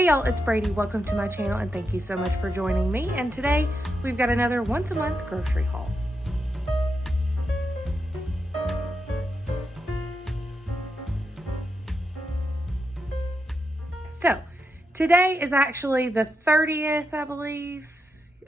Hey y'all, it's Brady. Welcome to my channel and thank you so much for joining me. And today we've got another once a month grocery haul. So today is actually the 30th, I believe.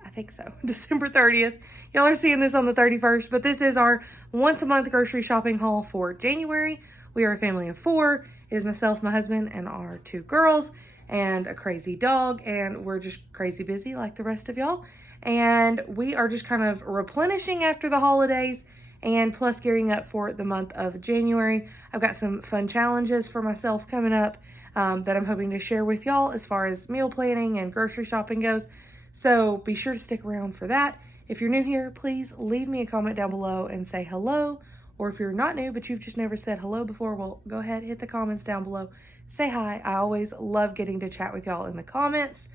I think so. December 30th. Y'all are seeing this on the 31st, but this is our once a month grocery shopping haul for January. We are a family of 4. It is myself, my husband, and our 2 girls, and a crazy dog, and we're just crazy busy like the rest of y'all. And we are just kind of replenishing after the holidays and plus gearing up for the month of January. I've got some fun challenges for myself coming up that I'm hoping to share with y'all as far as meal planning and grocery shopping goes. So be sure to stick around for that. If you're new here, please leave me a comment down below and say hello. Or if you're not new, but you've just never said hello before, well, go ahead, hit the comments down below. Say hi. I always love getting to chat with y'all in the comments.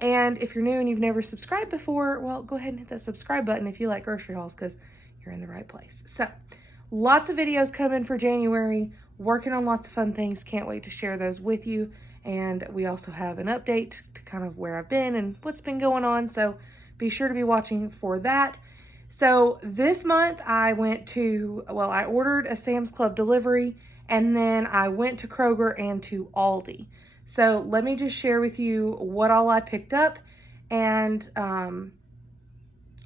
And if you're new and you've never subscribed before, well, go ahead and hit that subscribe button if you like grocery hauls, because you're in the right place. So lots of videos coming for January, working on lots of fun things. Can't wait to share those with you. And we also have an update to kind of where I've been and what's been going on. So be sure to be watching for that. So this month I ordered a Sam's Club delivery, and then I went to Kroger and to Aldi. So let me just share with you what all I picked up and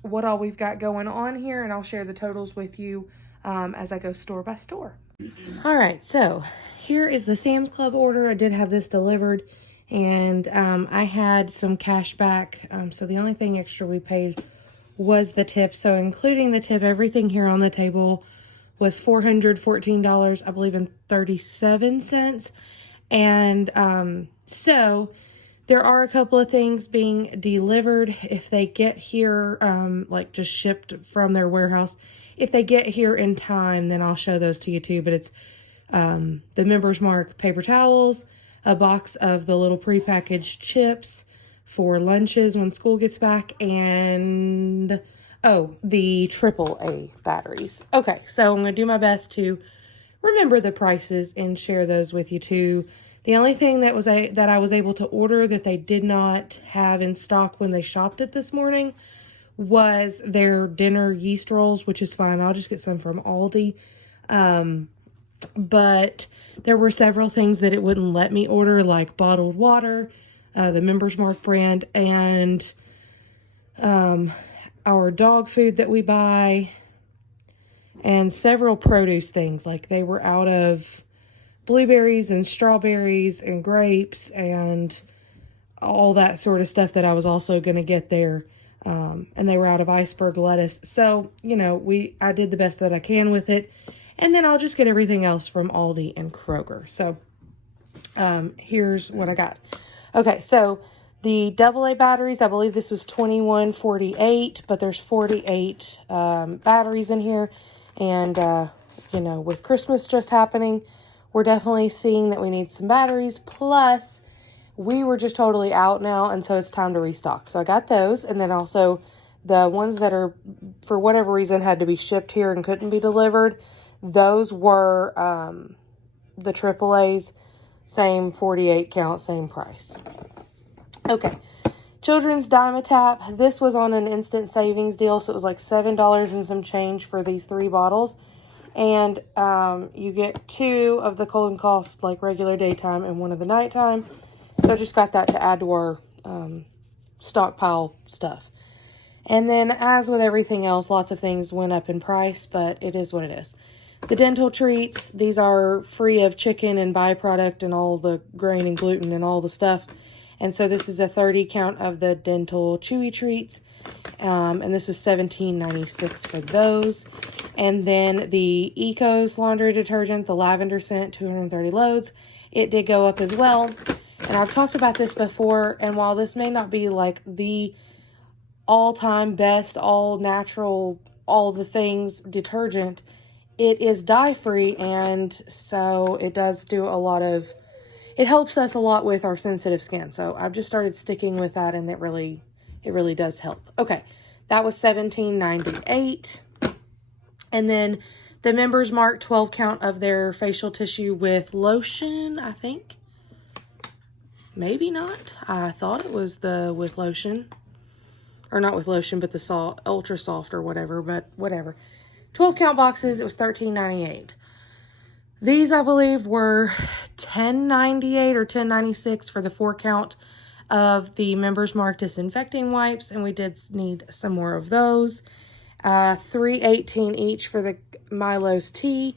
what all we've got going on here, and I'll share the totals with you as I go store by store. All right, so here is the Sam's Club order. I did have this delivered, and I had some cash back. So the only thing extra we paid was the tip. So including the tip, everything here on the table was $414, I believe, and 37 cents. And so there are a couple of things being delivered if they get here, like just shipped from their warehouse. If they get here in time, then I'll show those to you too. But it's the Members Mark paper towels, a box of the little prepackaged chips for lunches when school gets back, and the AAA batteries. Okay, so I'm going to do my best to remember the prices and share those with you too. The only thing that I was able to order that they did not have in stock when they shopped it this morning was their dinner yeast rolls, which is fine. I'll just get some from Aldi. But there were several things that it wouldn't let me order, like bottled water, the Members Mark brand, and our dog food that we buy, and several produce things. Like they were out of blueberries and strawberries and grapes and all that sort of stuff that I was also going to get there. And they were out of iceberg lettuce. So, you know, I did the best that I can with it. And then I'll just get everything else from Aldi and Kroger. So, here's what I got. Okay, so the AA batteries, I believe this was $21.48, but there's 48 batteries in here. And, you know, with Christmas just happening, we're definitely seeing that we need some batteries. Plus, we were just totally out now, and so it's time to restock. So I got those, and then also the ones that are, for whatever reason, had to be shipped here and couldn't be delivered. Those were the AAA's, same 48 count, same price. Okay, Children's Dimetap. This was on an instant savings deal, so it was like $7 and some change for these 3 bottles. And you get 2 of the cold and cough, like regular daytime, and 1 of the nighttime. So I just got that to add to our stockpile stuff. And then, as with everything else, lots of things went up in price, but it is what it is. The dental treats, these are free of chicken and byproduct and all the grain and gluten and all the stuff. And so this is a 30 count of the dental chewy treats. And this was $17.96 for those. And then the Ecos laundry detergent, the lavender scent, 230 loads. It did go up as well. And I've talked about this before, and while this may not be like the all-time best, all-natural, all the things detergent, it is dye-free, and so it does do a lot of, it helps us a lot with our sensitive skin. So I've just started sticking with that, and it really does help. Okay, that was $17.98. And then the Members Mark 12 count of their facial tissue with lotion, I think. maybe not. I thought it was the with lotion. Or not with lotion, but the ultra soft or whatever, but whatever. 12 count boxes, it was $13.98. These, I believe, were $10.98 or $10.96 for the 4 count of the Members Mark disinfecting wipes, and we did need some more of those. $3.18 each for the Milo's tea.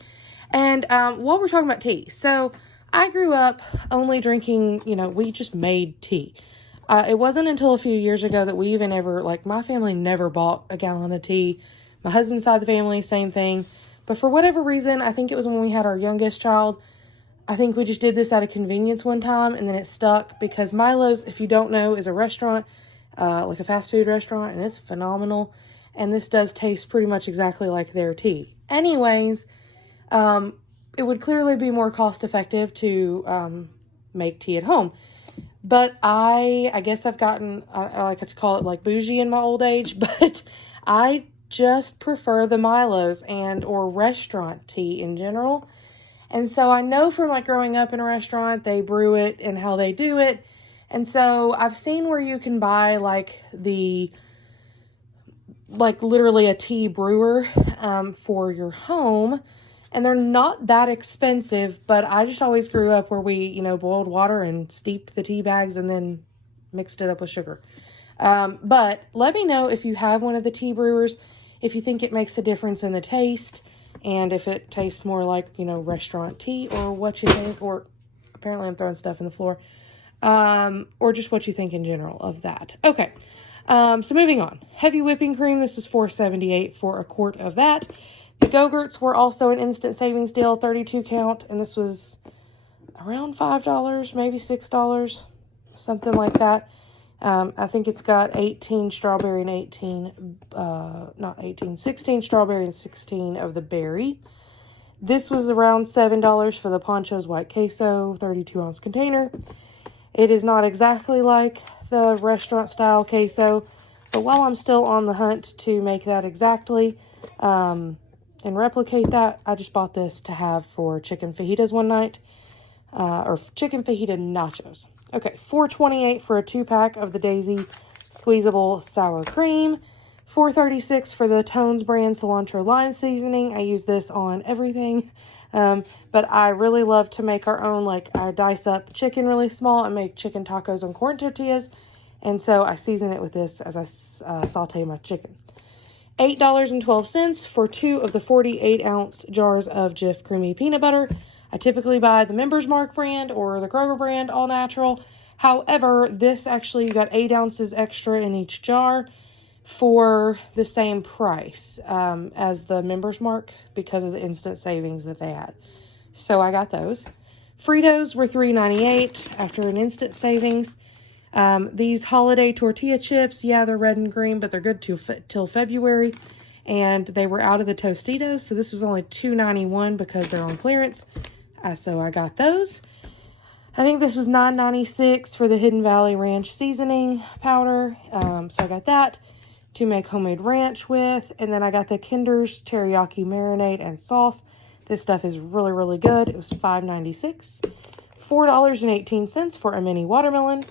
And while we're talking about tea, so I grew up only drinking, we just made tea. It wasn't until a few years ago that we even ever, my family never bought a gallon of tea. My husband's side of the family, same thing. But for whatever reason, I think it was when we had our youngest child, I think we just did this out of convenience one time, and then it stuck, because Milo's, if you don't know, is a restaurant, like a fast food restaurant, and it's phenomenal. And this does taste pretty much exactly like their tea. Anyways, it would clearly be more cost effective to make tea at home. But I guess I've gotten, I like to call it bougie in my old age, but I just prefer the Milo's or restaurant tea in general. And so I know from growing up in a restaurant, they brew it and how they do it. And so I've seen where you can buy literally a tea brewer for your home. And they're not that expensive, but I just always grew up where we, boiled water and steeped the tea bags and then mixed it up with sugar. But let me know if you have one of the tea brewers, if you think it makes a difference in the taste, and if it tastes more like, restaurant tea, or what you think, or apparently I'm throwing stuff in the floor, or just what you think in general of that. Okay, so moving on. Heavy whipping cream, this is $4.78 for a quart of that. The Go-Gurts were also an instant savings deal, 32 count, and this was around $5, maybe $6, something like that. I think it's got 18 strawberry and 16 strawberry and 16 of the berry. This was around $7 for the Poncho's white queso, 32-ounce container. It is not exactly like the restaurant style queso, but while I'm still on the hunt to make that exactly, and replicate that, I just bought this to have for chicken fajitas one night, or chicken fajita nachos. Okay, $4.28 for a 2-pack of the Daisy squeezable sour cream, $4.36 for the Tones brand cilantro lime seasoning. I use this on everything, but I really love to make our own. I dice up chicken really small and make chicken tacos on corn tortillas, and so I season it with this as I saute my chicken. $8.12 for 2 of the 48-ounce jars of Jif creamy peanut butter. I typically buy the Members Mark brand or the Kroger brand, all natural. However, this actually, you got 8 ounces extra in each jar for the same price as the Members Mark because of the instant savings that they had. So I got those. Fritos were $3.98 after an instant savings. These holiday tortilla chips, they're red and green, but they're good till February. And they were out of the Tostitos, so this was only $2.91 because they're on clearance. So I got those. I think this was $9.96 for the Hidden Valley Ranch seasoning powder. So I got that to make homemade ranch with. And then I got the Kinder's teriyaki marinade and sauce. This stuff is really, really good. It was $5.96. $4.18 for a mini watermelon.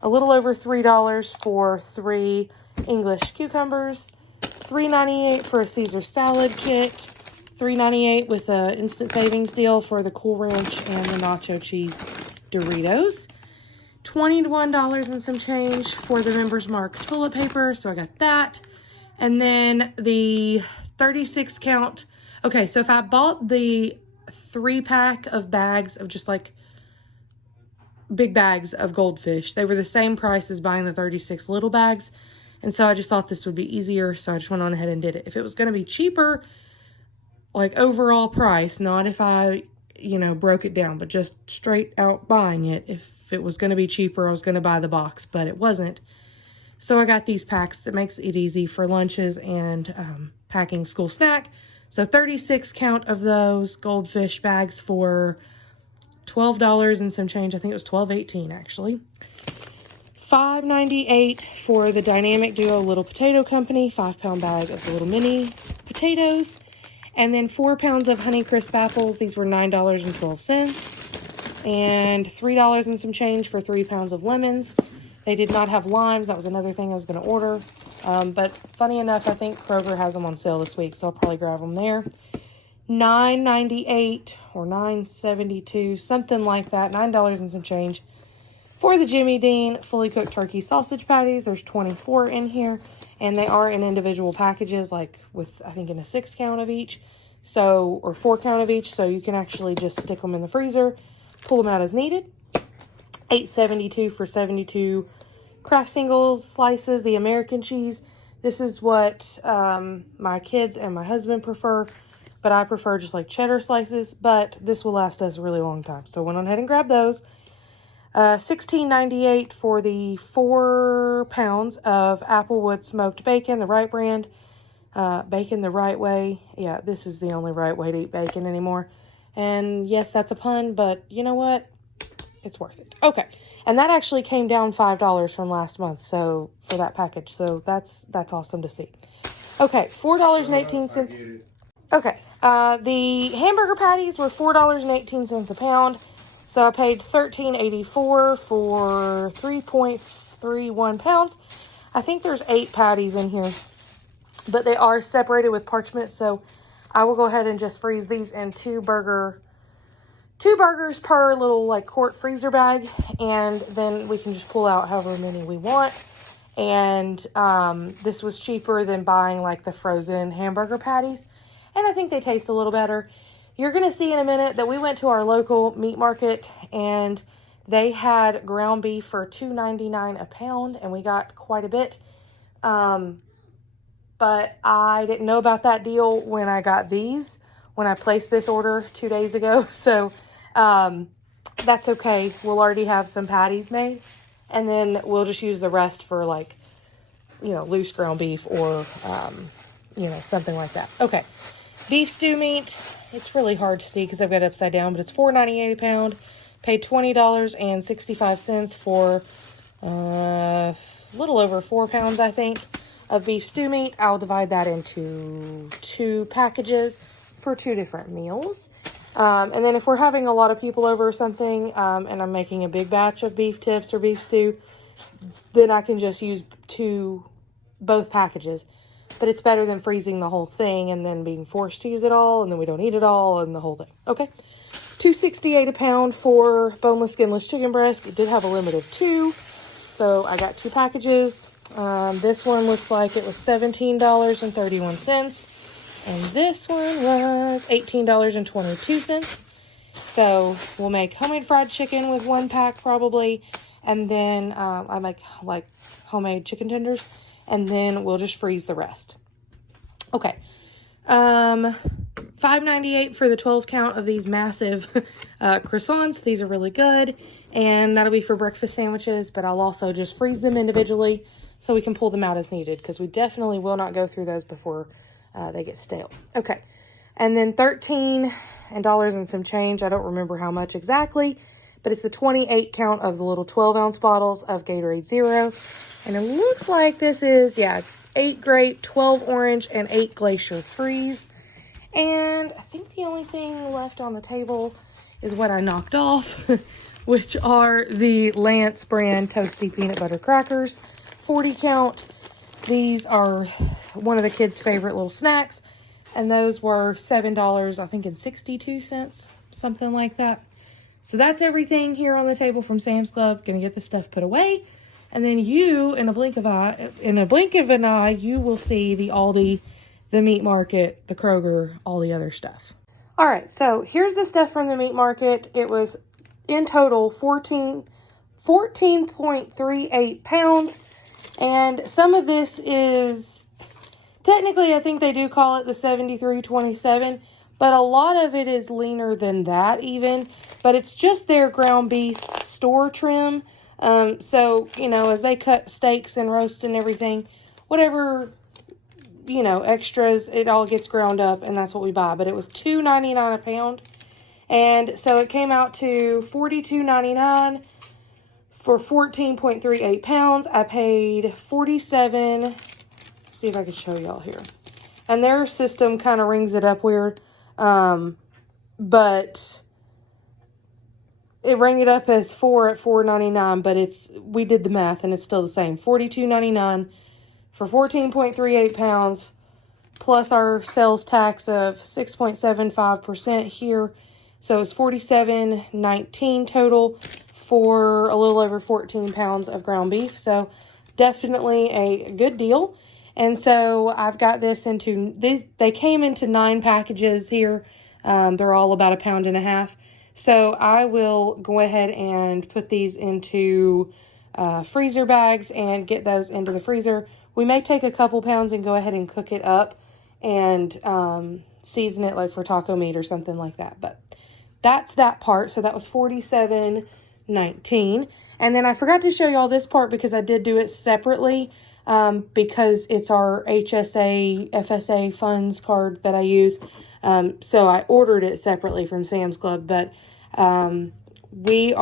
A little over $3 for 3 English cucumbers. $3.98 for a Caesar salad kit. $3.98 with an instant savings deal for the Cool Ranch and the nacho cheese Doritos. $21 and some change for the Members Mark toilet paper, so I got that. And then the 36 count. Okay, so if I bought the 3-pack of bags of just big bags of Goldfish, they were the same price as buying the 36 little bags. And so I just thought this would be easier, so I just went on ahead and did it. If it was going to be cheaper, overall price, not if I, broke it down, but just straight out buying it. If it was going to be cheaper, I was going to buy the box, but it wasn't. So I got these packs that makes it easy for lunches and packing school snack. So 36 count of those Goldfish bags for $12 and some change. I think it was $12.18 actually. $5.98 for the Dynamic Duo Little Potato Company 5-pound bag of the little mini potatoes. And then 4 pounds of Honeycrisp apples. These were $9.12. and $3 and some change for 3 pounds of lemons. They did not have limes. That was another thing I was going to order. But funny enough, I think Kroger has them on sale this week, so I'll probably grab them there. $9.98 or $9.72, something like that, $9 and some change for the Jimmy Dean fully cooked turkey sausage patties. There's 24 in here, and they are in individual packages, like with, I think, in a 6 count of each, so, or 4 count of each, so you can actually just stick them in the freezer, pull them out as needed. $8.72 for 72 Kraft Singles slices, the American cheese. This is what my kids and my husband prefer, but I prefer just like cheddar slices, but this will last us a really long time. So went on ahead and grabbed those. $16.98 for the 4 pounds of Applewood smoked bacon, the right brand. Bacon the right way. Yeah, this is the only right way to eat bacon anymore. And yes, that's a pun, but you know what? It's worth it. Okay. And that actually came down $5 from last month, so for that package. So that's awesome to see. Okay, $4.18. Okay. The hamburger patties were $4.18 a pound. So I paid $13.84 for 3.31 pounds. I think there's 8 patties in here, but they are separated with parchment. So I will go ahead and just freeze these in 2 burgers per little like quart freezer bag, and then we can just pull out however many we want. And this was cheaper than buying like the frozen hamburger patties, and I think they taste a little better. You're gonna see in a minute that we went to our local meat market and they had ground beef for $2.99 a pound, and we got quite a bit. But I didn't know about that deal when I got these, when I placed this order 2 days ago. So that's okay. We'll already have some patties made, and then we'll just use the rest for like, you know, loose ground beef or, you know, something like that. Okay. Beef stew meat. It's really hard to see because I've got it upside down, but it's $4.98 a pound. Paid $20.65 for a little over 4 pounds, I think, of beef stew meat. I'll divide that into 2 packages for 2 different meals. And then if we're having a lot of people over or something, and I'm making a big batch of beef tips or beef stew, then I can just use both packages. But it's better than freezing the whole thing and then being forced to use it all, and then we don't eat it all, and the whole thing. Okay. $2.68 a pound for boneless, skinless chicken breast. It did have a limit of 2, so I got 2 packages. This one looks like it was $17.31. And this one was $18.22. So we'll make homemade fried chicken with 1 pack probably. And then I make like homemade chicken tenders. And then we'll just freeze the rest. Okay. $5.98 for the 12 count of these massive croissants. These are really good. And that'll be for breakfast sandwiches. But I'll also just freeze them individually so we can pull them out as needed. Because we definitely will not go through those before they get stale. Okay. And then $13 and some change. I don't remember how much exactly, but it's the 28 count of the little 12-ounce bottles of Gatorade Zero. And it looks like this is, 8 grape, 12 orange, and 8 glacier freeze. And I think the only thing left on the table is what I knocked off, which are the Lance brand toasty peanut butter crackers, 40 count. These are one of the kids' favorite little snacks, and those were $7, I think, and 62 cents, something like that. So that's everything here on the table from Sam's Club. Gonna get this stuff put away, and then you, in a blink of an eye, you will see the Aldi, the meat market, the Kroger, all the other stuff. All right, so here's the stuff from the meat market. It was in total 14.38 pounds. And some of this is, technically I think they do call it the 7327, but a lot of it is leaner than that even, but it's just their ground beef store trim. So, you know, as they cut steaks and roast and everything, whatever, you know, extras, it all gets ground up, and that's what we buy. But it was $2.99 a pound, and so it came out to $42.99 for 14.38 pounds. I paid $47. See if I can show y'all here. And their system kind of rings it up weird. But it rang it up as 4 at $4.99, but we did the math and it's still the same. $42.99 for 14.38 pounds, plus our sales tax of 6.75% here. So it's $47.19 total for a little over 14 pounds of ground beef. So definitely a good deal. And so I've got this into these. They came into 9 packages here. They're all about 1.5 pounds. So I will go ahead and put these into freezer bags and get those into the freezer. We may take a couple pounds and go ahead and cook it up and season it like for taco meat or something like that. But that's that part. So that was $47.19. And then I forgot to show y'all this part because I did do it separately because it's our HSA, FSA funds card that I use. So I ordered it separately from Sam's Club, but we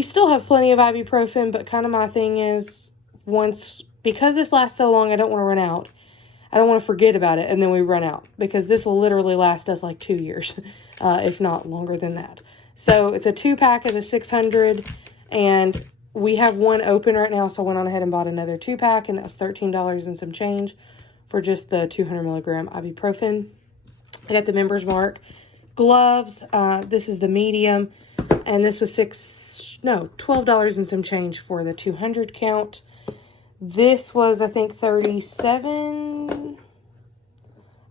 still have plenty of ibuprofen, but kind of my thing is because this lasts so long, I don't want to run out. I don't want to forget about it and then we run out, because this will literally last us like 2 years, if not longer than that. So it's a 2-pack of the 600, and we have one open right now, so I went on ahead and bought another 2-pack, and that was $13 and some change for just the 200 milligram ibuprofen. I got the Members Mark gloves. This is the medium, and this was $12 and some change for the 200 count. This was, I think, 37.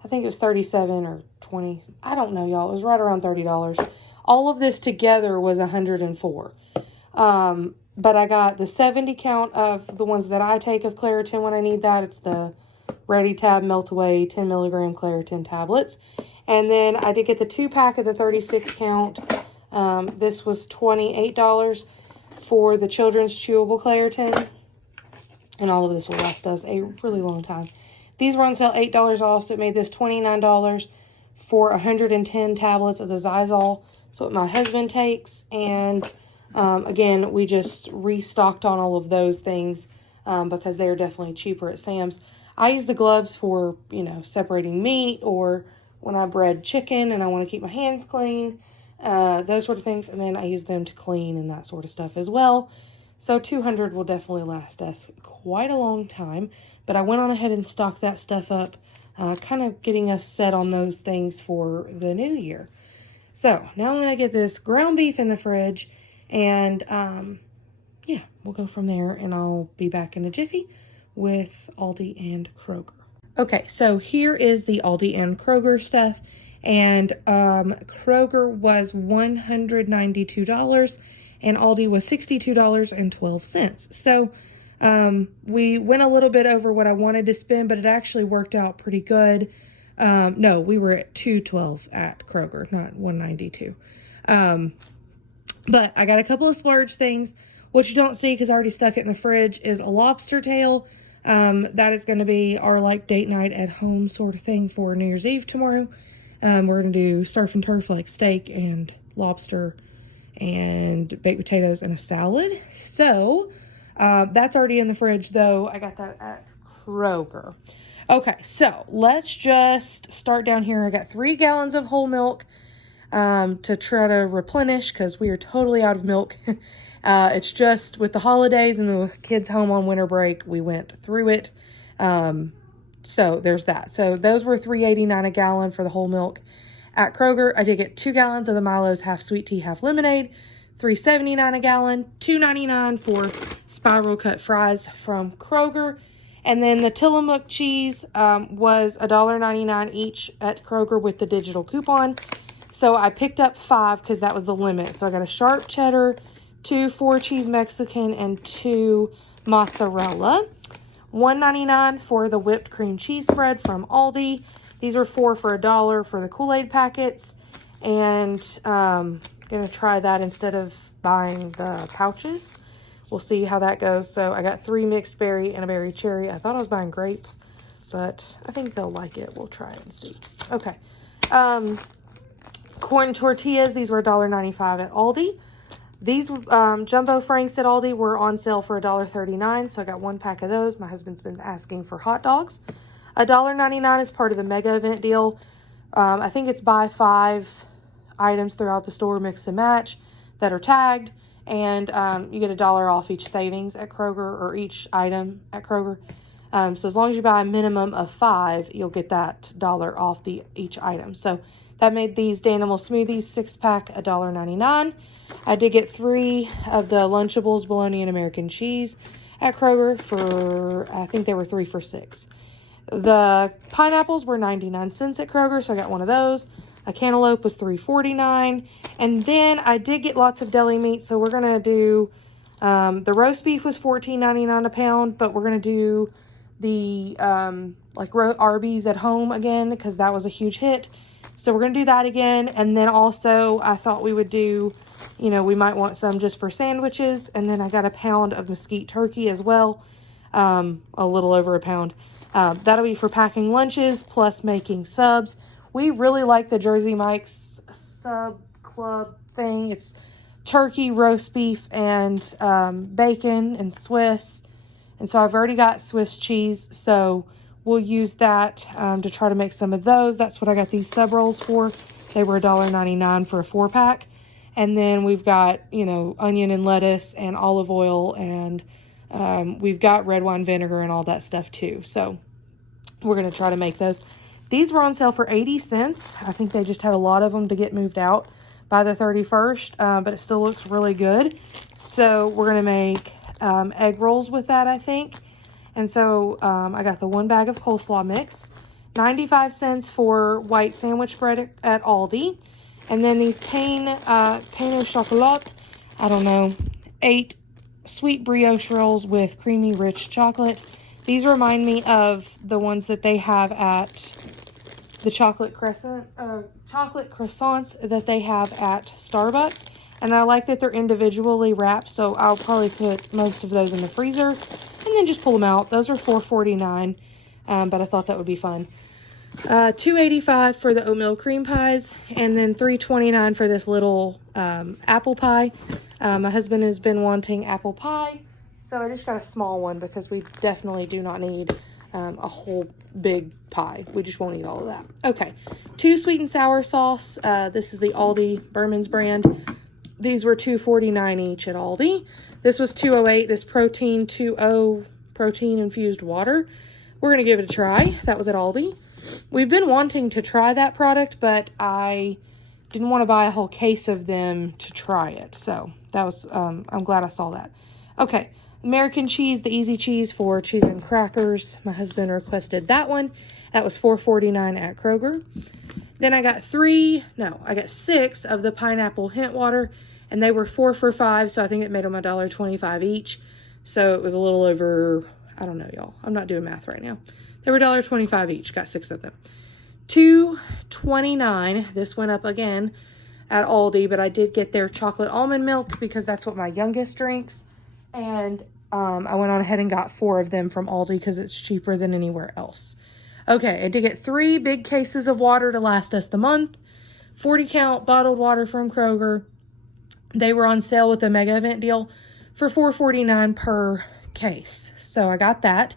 I think it was 37 or 20. I don't know, y'all. It was right around $30. All of this together was 104. But I got the 70 count of the ones that I take of Claritin when I need that. It's the Ready Tab Melt Away 10 milligram Claritin tablets. And then I did get the 2-pack of the 36 count. This was $28 for the children's chewable Claritin. And all of this will last us a really long time. These were on sale $8 off, so it made this $29 for 110 tablets of the Zizal. That's what my husband takes. And again, we just restocked on all of those things because they're definitely cheaper at Sam's. I use the gloves for, separating meat, or when I bread chicken and I want to keep my hands clean, those sort of things. And then I use them to clean and that sort of stuff as well. So 200 will definitely last us quite a long time. But I went on ahead and stocked that stuff up, kind of getting us set on those things for the new year. So now I'm going to get this ground beef in the fridge, and we'll go from there, and I'll be back in a jiffy with Aldi and Kroger. Okay, so here is the Aldi and Kroger stuff, and Kroger was $192, and Aldi was $62.12. So we went a little bit over what I wanted to spend, but it actually worked out pretty good. No, we were at $212 at Kroger, not $192. But I got a couple of splurge things. What you don't see, because I already stuck it in the fridge, is a lobster tail. That is going to be our date night at home sort of thing for New Year's Eve tomorrow. We're going to do surf and turf, like steak and lobster and baked potatoes and a salad. So that's already in the fridge, though. I got that at Kroger. Okay, so let's just start down here. I got 3 gallons of whole milk to try to replenish, because we are totally out of milk. It's just with the holidays and the kids home on winter break, we went through it. So there's that. So those were $3.89 a gallon for the whole milk. At Kroger, I did get 2 gallons of the Milo's half sweet tea, half lemonade, $3.79 a gallon, $2.99 for spiral cut fries from Kroger. And then the Tillamook cheese was $1.99 each at Kroger with the digital coupon. So I picked up 5 because that was the limit. So I got a sharp cheddar, 2 4-cheese Mexican, and 2 mozzarella. $1.99 for the whipped cream cheese spread from Aldi. These are 4 for $1 for the Kool-Aid packets. And going to try that instead of buying the pouches. We'll see how that goes. So I got 3 mixed berry and a berry cherry. I thought I was buying grape, but I think they'll like it. We'll try it and see. Okay. Corn tortillas. These were $1.95 at Aldi. These Jumbo Franks at Aldi were on sale for $1.39, so I got 1 pack of those. My husband's been asking for hot dogs. $1.99 is part of the mega event deal. I think it's buy 5 items throughout the store, mix and match. that are tagged, and you get $1 off each savings at Kroger, or each item at Kroger. So as long as you buy a minimum of 5, you'll get that $1 off each item. So that made these Danimal Smoothies 6-pack $1.99. I did get 3 of the Lunchables bologna and American cheese at Kroger for, I think they were 3 for $6. The pineapples were 99 cents at Kroger, so I got one of those. A cantaloupe was $3.49. And then I did get lots of deli meat, so we're going to do, the roast beef was $14.99 a pound, but we're going to do the, Arby's at home again, because that was a huge hit. So we're going to do that again. And then also I thought we would do, we might want some just for sandwiches. And then I got a pound of mesquite turkey as well. A little over a pound. That'll be for packing lunches plus making subs. We really like the Jersey Mike's sub club thing. It's turkey, roast beef, and bacon and Swiss. And so I've already got Swiss cheese, so we'll use that to try to make some of those. That's what I got these sub rolls for. They were $1.99 for a 4-pack. And then we've got, onion and lettuce and olive oil, and we've got red wine vinegar and all that stuff too. So we're going to try to make those. These were on sale for 80 cents. I think they just had a lot of them to get moved out by the 31st, but it still looks really good. So we're going to make egg rolls with that, I think. And so I got the 1 bag of coleslaw mix, 95 cents for white sandwich bread at Aldi. And then these pain au chocolat, 8 sweet brioche rolls with creamy rich chocolate. These remind me of the ones that they have at the chocolate croissants that they have at Starbucks. And I like that they're individually wrapped, so I'll probably put most of those in the freezer and then just pull them out. Those are $4.49, but I thought that would be fun. $2.85 for the oatmeal cream pies, and then $3.29 for this little apple pie. My husband has been wanting apple pie, so I just got a small one because we definitely do not need a whole big pie. We just won't eat all of that. Okay, 2 sweet and sour sauce. This is the Aldi Berman's brand. These were $2.49 each at Aldi. This was $2.08. This protein 2.0 protein infused water. We're going to give it a try. That was at Aldi. We've been wanting to try that product, but I didn't want to buy a whole case of them to try it. So that was, I'm glad I saw that. Okay. American cheese, the easy cheese for cheese and crackers. My husband requested that one. That was $4.49 at Kroger. Then I got 6 of the pineapple hint water, and they were 4 for $5, so I think it made them $1.25 each. So it was a little over, I don't know, y'all. I'm not doing math right now. They were $1.25 each. Got 6 of them. $2.29. This went up again at Aldi, but I did get their chocolate almond milk because that's what my youngest drinks. And I went on ahead and got 4 of them from Aldi because it's cheaper than anywhere else. Okay, I did get 3 big cases of water to last us the month. 40 count bottled water from Kroger. They were on sale with the mega event deal for $4.49 per case. So I got that.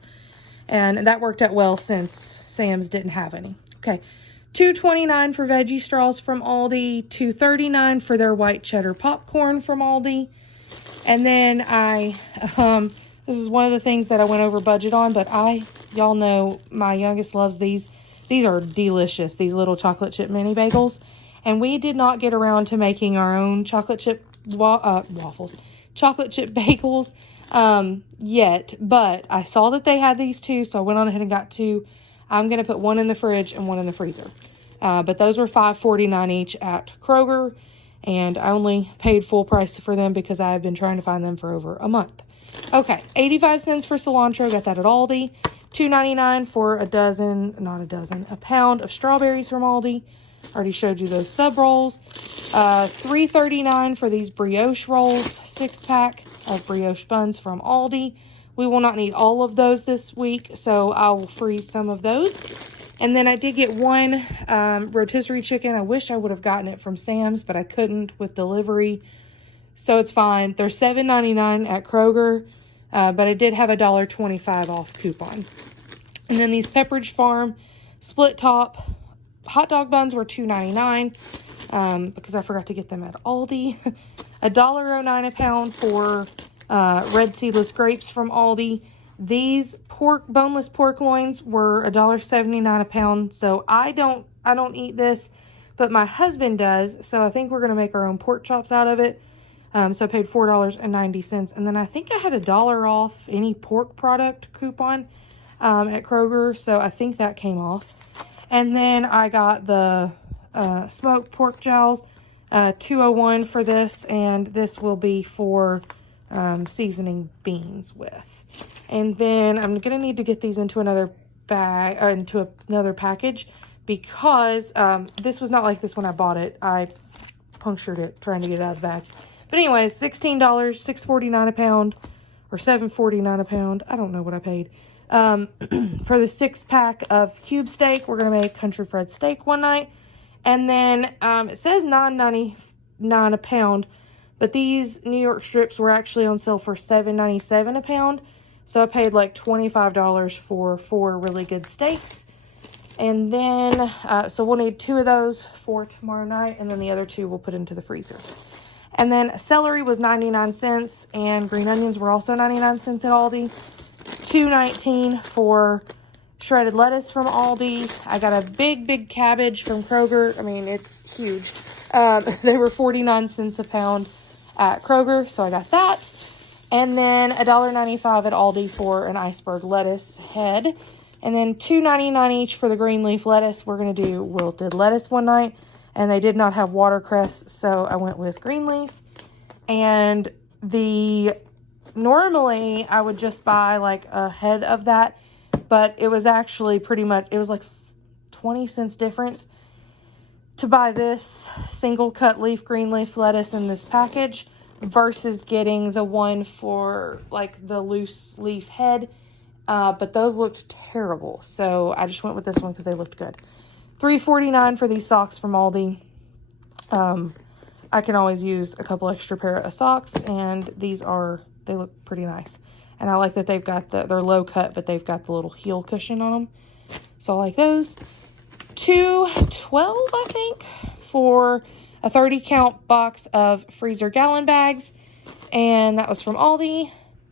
And that worked out well since Sam's didn't have any. Okay, $2.29 for veggie straws from Aldi. $2.39 for their white cheddar popcorn from Aldi. And then this is one of the things that I went over budget on, but y'all know my youngest loves these. These are delicious, these little chocolate chip mini bagels. And we did not get around to making our own chocolate chip chocolate chip bagels yet, but I saw that they had these 2, so I went on ahead and got 2. I'm going to put 1 in the fridge and 1 in the freezer. But those were $5.49 each at Kroger, and I only paid full price for them because I have been trying to find them for over a month. Okay, 85 cents for cilantro, got that at Aldi. $2.99 for a pound of strawberries from Aldi. Already showed you those sub rolls. $3.39 for these brioche rolls, 6-pack of brioche buns from Aldi. We will not need all of those this week, so I will freeze some of those. And then I did get 1 rotisserie chicken. I wish I would have gotten it from Sam's, but I couldn't with delivery, so it's fine. They're $7.99 at Kroger, but I did have a $1.25 off coupon. And then these Pepperidge Farm split top hot dog buns were $2.99 because I forgot to get them at Aldi. $1.09 a pound for red seedless grapes from Aldi. These boneless pork loins were $1.79 a pound. So I don't eat this, but my husband does. So I think we're going to make our own pork chops out of it. So I paid $4.90. And then I think I had $1 off any pork product coupon at Kroger. So I think that came off. And then I got the smoked pork jowls, $2.01 for this. And this will be for seasoning beans with. And then I'm going to need to get these into another bag, into another package, because this was not like this when I bought it. I punctured it trying to get it out of the bag. But anyways, $16, $6.49 a pound, or $7.49 a pound. I don't know what I paid. For the 6-pack of cube steak, we're going to make country fried steak one night. And then it says $9.99 a pound, but these New York strips were actually on sale for $7.97 a pound. So I paid like $25 for 4 really good steaks. And then, so we'll need 2 of those for tomorrow night, and then the other 2 we'll put into the freezer. And then celery was 99 cents, and green onions were also 99 cents at Aldi. $2.19 for shredded lettuce from Aldi. I got a big cabbage from Kroger. I mean, it's huge. They were 49 cents a pound at Kroger, so I got that. And then $1.95 at Aldi for an iceberg lettuce head. And then $2.99 each for the green leaf lettuce. We're going to do wilted lettuce one night. And they did not have watercress, so I went with green leaf. And normally I would just buy like a head of that. But it was actually pretty much, it was like 20 cents difference to buy this single cut green leaf lettuce in this package versus getting the one for like the loose leaf head. But those looked terrible. So I just went with this one because they looked good. $3.49 for these socks from Aldi. I can always use a couple extra pair of socks, and they look pretty nice. And I like that they've got they're low cut, but they've got the little heel cushion on them. So I like those. $2.12, I think, for a 30 count box of freezer gallon bags. And that was from Aldi.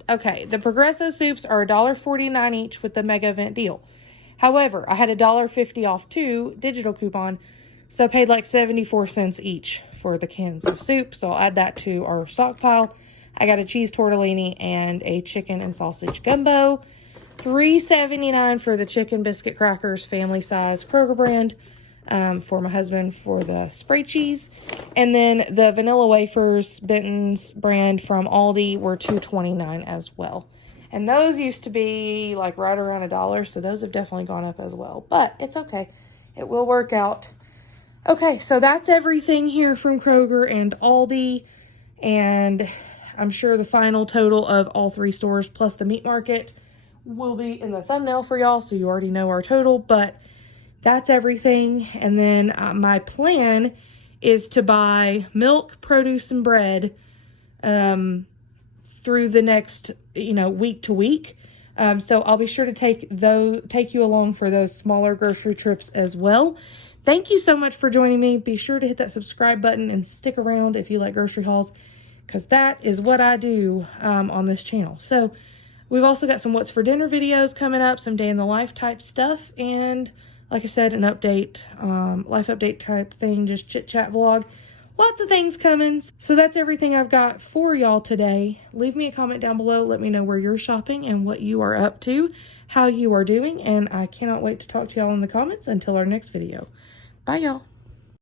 Okay, the Progresso soups are $1.49 each with the mega event deal. However, I had $1.50 off too, digital coupon, so I paid like 74 cents each for the cans of soup. So I'll add that to our stockpile. I got a cheese tortellini and a chicken and sausage gumbo. $3.79 for the chicken biscuit crackers, family size Kroger brand, for my husband for the spray cheese. And then the vanilla wafers, Benton's brand from Aldi, were $2.29 as well. And those used to be like right around $1, so those have definitely gone up as well. But it's okay. It will work out. Okay, so that's everything here from Kroger and Aldi. And I'm sure the final total of all 3 stores plus the meat market will be in the thumbnail for y'all, so you already know our total. But that's everything. And then my plan is to buy milk, produce, and bread through the next, week to week. So I'll be sure to take you along for those smaller grocery trips as well. Thank you so much for joining me. Be sure to hit that subscribe button and stick around if you like grocery hauls, because that is what I do on this channel. So we've also got some what's for dinner videos coming up, some day in the life type stuff, and like I said, an update, life update type thing, just chit chat vlog. Lots of things coming. So that's everything I've got for y'all today. Leave me a comment down below. Let me know where you're shopping and what you are up to, how you are doing. And I cannot wait to talk to y'all in the comments until our next video. Bye, y'all.